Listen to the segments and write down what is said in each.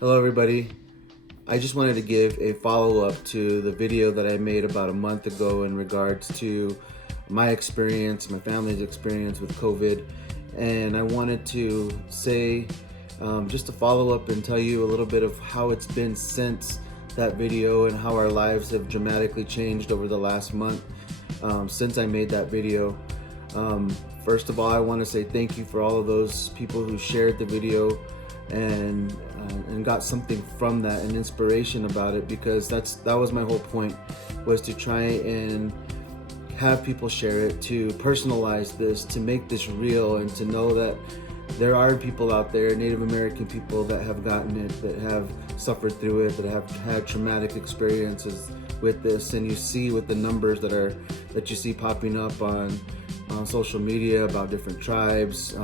Hello everybody. I just wanted to give a follow-up to the video that I made about a month ago in regards to my experience, my family's experience with COVID. And I wanted to say, just to follow up and tell you a little bit of how it's been since that video and how our lives have dramatically changed over the last month since I made that video. First of all, I want to say thank you for all of those people who shared the video and got something from that and inspiration about it, because that was my whole point, was to try and have people share it, to personalize this, to make this real, and to know that there are people out there, Native American people, that have gotten it, that have suffered through it, that have had traumatic experiences with this. And you see with the numbers that you see popping up on social media about different tribes,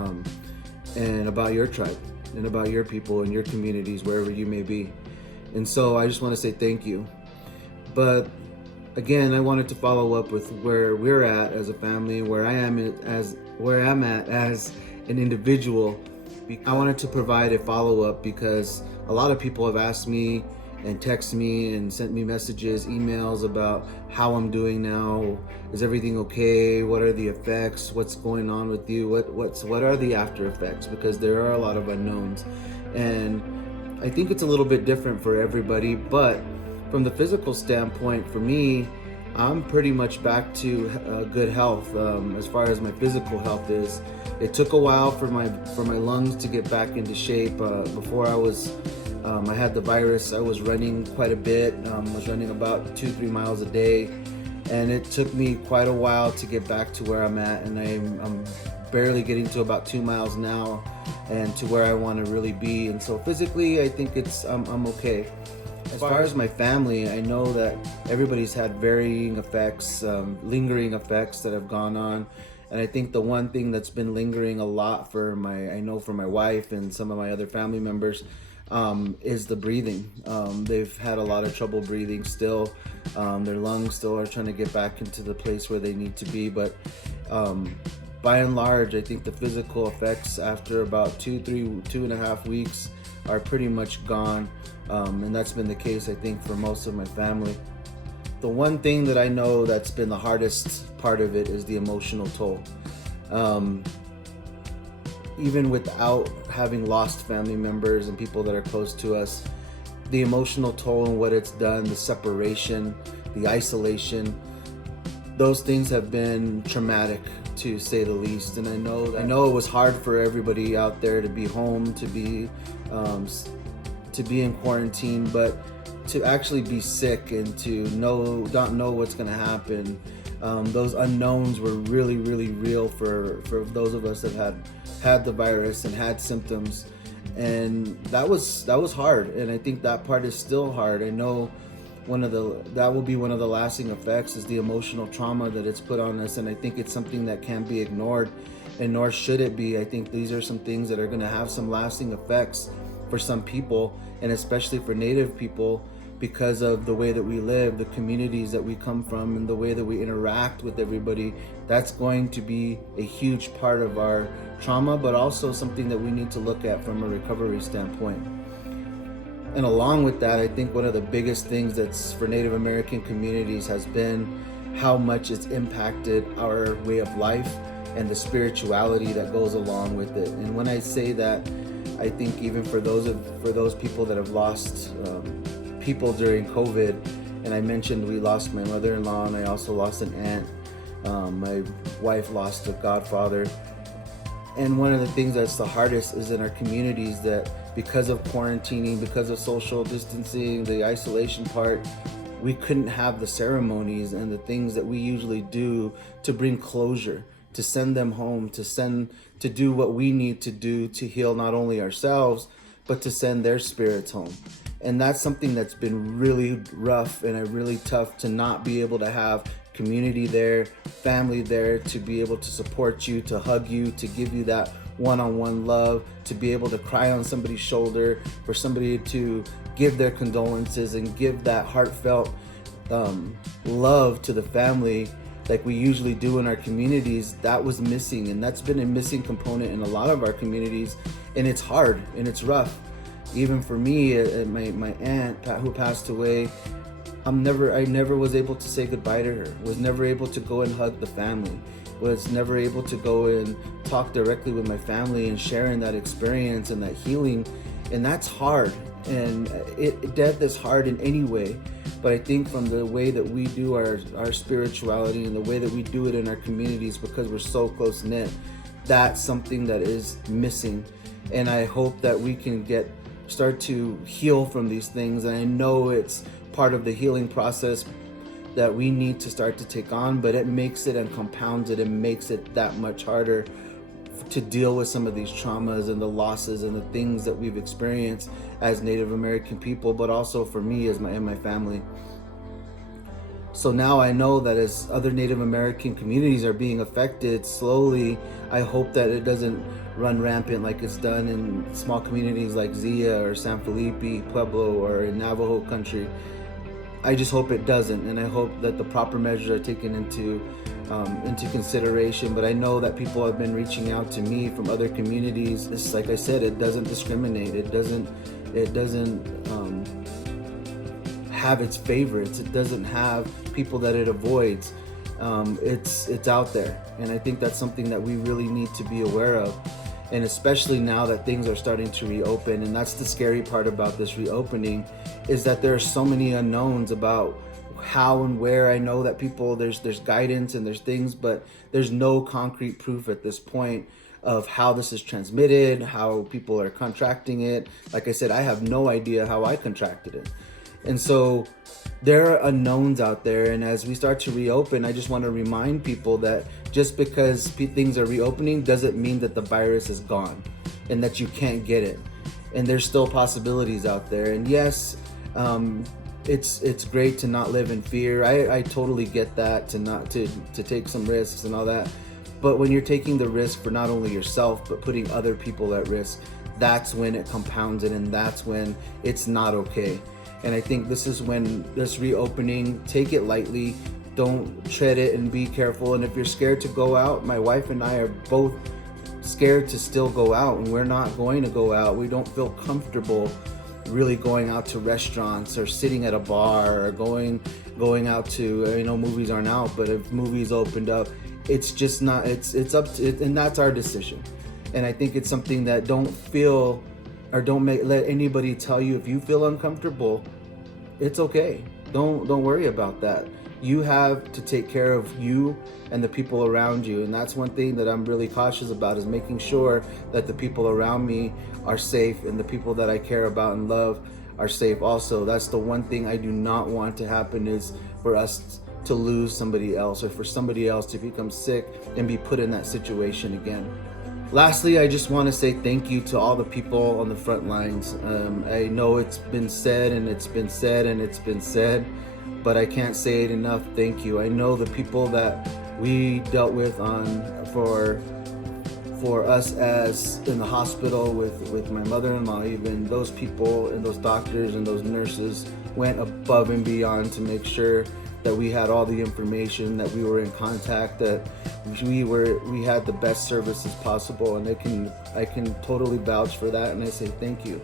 and about your tribe and about your people and your communities, wherever you may be. And so I just want to say thank you. But again, I wanted to follow up with where we're at as a family, where I'm at as an individual. I wanted to provide a follow-up because a lot of people have asked me and texted me and sent me messages, emails about how I'm doing now. Is everything okay? What are the effects? What's going on with you? What are the after effects? Because there are a lot of unknowns. And I think it's a little bit different for everybody, but from the physical standpoint, for me, I'm pretty much back to good health as far as my physical health is. It took a while for my lungs to get back into shape. Before I had the virus, I was running quite a bit. Was running about 2-3 miles a day, and it took me quite a while to get back to where I'm at. And I'm barely getting to about 2 miles now, and to where I want to really be. And so physically, I think I'm okay. As far as my family, I know that everybody's had varying effects, lingering effects that have gone on. And I think the one thing that's been lingering a lot for my wife and some of my other family members is the breathing. They've had a lot of trouble breathing still. Their lungs still are trying to get back into the place where they need to be. But by and large, I think the physical effects after about 2.5 weeks are pretty much gone. And that's been the case, I think, for most of my family. The one thing that I know that's been the hardest part of it is the emotional toll. Even without having lost family members and people that are close to us, the emotional toll and what it's done, the separation, the isolation, those things have been traumatic, to say the least. And I know it was hard for everybody out there to be home, to be in quarantine, but to actually be sick and to not know what's going to happen, those unknowns were really, really real for those of us that had the virus and had symptoms. And that was hard, and I think that part is still hard. I know that will be one of the lasting effects, is the emotional trauma that it's put on us. And I think it's something that can't be ignored, and nor should it be. I think these are some things that are going to have some lasting effects for some people, and especially for Native people, because of the way that we live, the communities that we come from, and the way that we interact with everybody. That's going to be a huge part of our trauma, but also something that we need to look at from a recovery standpoint. And along with that, I think one of the biggest things that's for Native American communities has been how much it's impacted our way of life and the spirituality that goes along with it. And when I say that, I think even for those people that have lost people during COVID, and I mentioned we lost my mother-in-law, and I also lost an aunt. My wife lost a godfather. And one of the things that's the hardest is in our communities, that because of quarantining, because of social distancing, the isolation part, we couldn't have the ceremonies and the things that we usually do to bring closure, to send them home, to do what we need to do to heal not only ourselves, but to send their spirits home. And that's something that's been really rough and really tough, to not be able to have community there, family there, to be able to support you, to hug you, to give you that one-on-one love, to be able to cry on somebody's shoulder, for somebody to give their condolences and give that heartfelt love to the family like we usually do in our communities. That was missing, and that's been a missing component in a lot of our communities. And it's hard and it's rough. Even for me, my aunt who passed away, I never was able to say goodbye to her. Was never able to go and hug the family. Was never able to go and talk directly with my family and sharing that experience and that healing. And that's hard. And death is hard in any way. But I think from the way that we do our spirituality and the way that we do it in our communities, because we're so close knit, that's something that is missing. And I hope that we can start to heal from these things. And I know it's part of the healing process that we need to start to take on, but it makes it and compounds it and makes it that much harder to deal with some of these traumas and the losses and the things that we've experienced as Native American people, but also for me and my family. So now I know that as other Native American communities are being affected slowly, I hope that it doesn't run rampant like it's done in small communities like Zia or San Felipe, Pueblo, or in Navajo country. I just hope it doesn't, and I hope that the proper measures are taken into consideration. But I know that people have been reaching out to me from other communities. It's like I said, it doesn't discriminate. It doesn't have its favorites. It doesn't have people that it avoids. It's out there, and I think that's something that we really need to be aware of. And especially now that things are starting to reopen, and that's the scary part about this reopening, is that there are so many unknowns about how and where. I know that there's guidance and there's things, but there's no concrete proof at this point of how this is transmitted, how people are contracting it. Like I said, I have no idea how I contracted it. And so there are unknowns out there, and as we start to reopen, I just want to remind people that just because things are reopening doesn't mean that the virus is gone and that you can't get it. And there's still possibilities out there. And yes, it's great to not live in fear. I totally get that, to take some risks and all that. But when you're taking the risk for not only yourself but putting other people at risk, that's when it compounds it, and that's when it's not okay. And I think this is when this reopening, take it lightly, don't tread it, and be careful. And if you're scared to go out, my wife and I are both scared to still go out, and we're not going to go out. We don't feel comfortable really going out to restaurants or sitting at a bar or going out to, movies aren't out, but if movies opened up, it's just not, it's up to it, and that's our decision. And I think it's something that don't let anybody tell you if you feel uncomfortable. It's okay. Don't worry about that. You have to take care of you and the people around you, and that's one thing that I'm really cautious about, is making sure that the people around me are safe and the people that I care about and love are safe also. That's the one thing I do not want to happen, is for us to lose somebody else, or for somebody else to become sick and be put in that situation again. Lastly, I just want to say thank you to all the people on the front lines. I know it's been said and it's been said and it's been said, but I can't say it enough. Thank you. I know the people that we dealt with for us as in the hospital with my mother-in-law, even those people and those doctors and those nurses went above and beyond to make sure that we had all the information, that we were in contact, that we had the best services possible. And I can totally vouch for that, and I say thank you.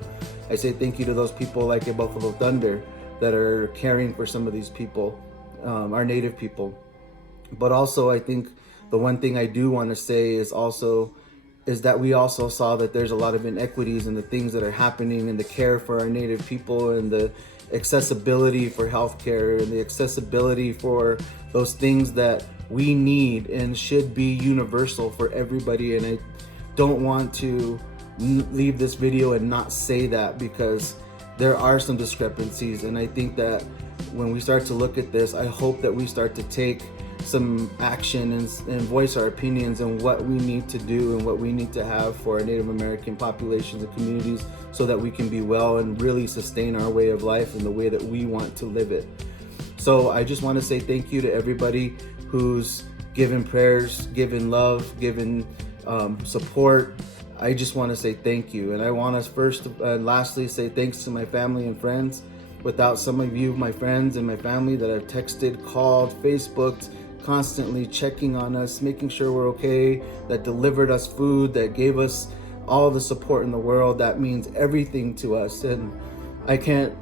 I say thank you to those people like at Buffalo Thunder that are caring for some of these people, our Native people. But also, I think the one thing I do want to say is that we also saw that there's a lot of inequities in the things that are happening in the care for our Native people, and the accessibility for healthcare, and the accessibility for those things that we need and should be universal for everybody. And I don't want to leave this video and not say that, because there are some discrepancies. And I think that when we start to look at this, I hope that we start to take some action and voice our opinions on what we need to do and what we need to have for our Native American populations and communities, so that we can be well and really sustain our way of life in the way that we want to live it. So I just want to say thank you to everybody who's given prayers, given love, given support. I just want to say thank you. And I want to first and lastly say thanks to my family and friends. Without some of you, my friends and my family that have texted, called, Facebooked, constantly checking on us, making sure we're okay, that delivered us food, that gave us all the support in the world. That means everything to us, and I can't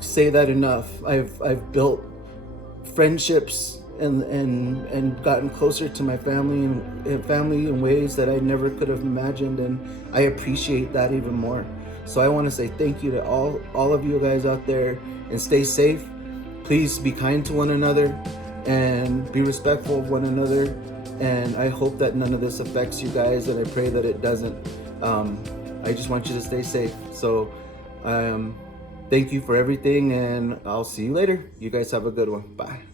say that enough. I've built friendships and gotten closer to my family and family in ways that I never could have imagined, and I appreciate that even more. So I want to say thank you to all of you guys out there, and stay safe. Please be kind to one another and be respectful of one another. And I hope that none of this affects you guys, and I pray that it doesn't. I just want you to stay safe. So thank you for everything, and I'll see you later. You guys have a good one. Bye.